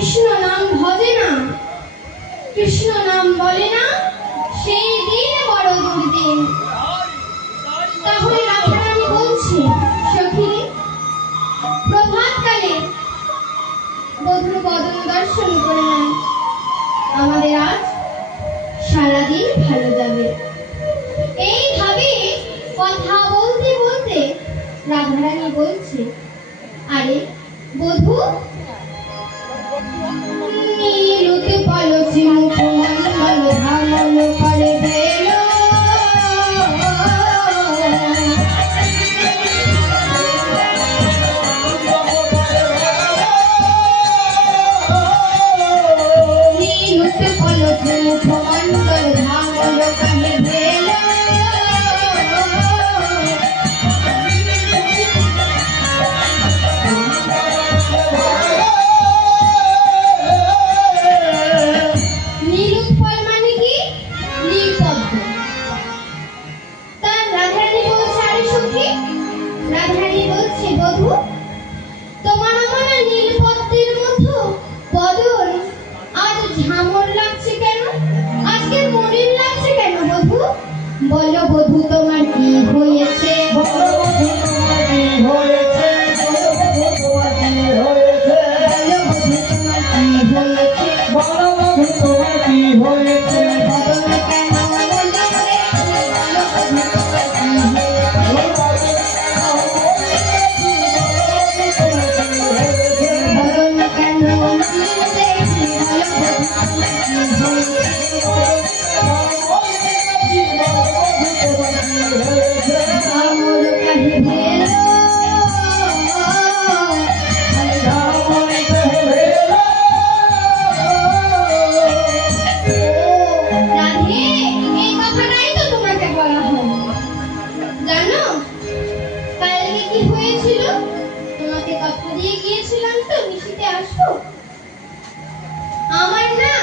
কৃষ্ণ নাম ভজে না, কৃষ্ণ নাম বলে না, সেই দিন বড় দুর্দিন। তাহলে রাধারানী বলছে, সখী প্রভাতকালে বধূর বদন দর্শন করে নেন, আমাদের আজ সারাদিন ভালো যাবে। এইভাবে কথা বলতে বলতে রাধারানী বলছে, আরে বধূ, নীলুতে পলসি মুখমণ্ডল ধামল করে বেল, নীলুতে পলসি মুখমণ্ডল ধামল করে বেল, রাধারানী বলছে, বধূ তোমার আমার নীলপদ্মের মতো বদন আজ ঝামর লাগছে কেন, আজকে মলিন লাগছে কেন বধূ? বলো বধূ তোমার কি হয়েছে, বলো বধূ তোমার কি হয়েছে, বলো বধূ তোমার কি হয়েছে, বলো বধূ তোমার কি হয়েছে, বদন কেন মলিন, বলো বধূ তোমার কি হয়েছে, তোমাকে কথা দিয়ে গিয়েছিলাম তো নিশিতে আসবো। আমার না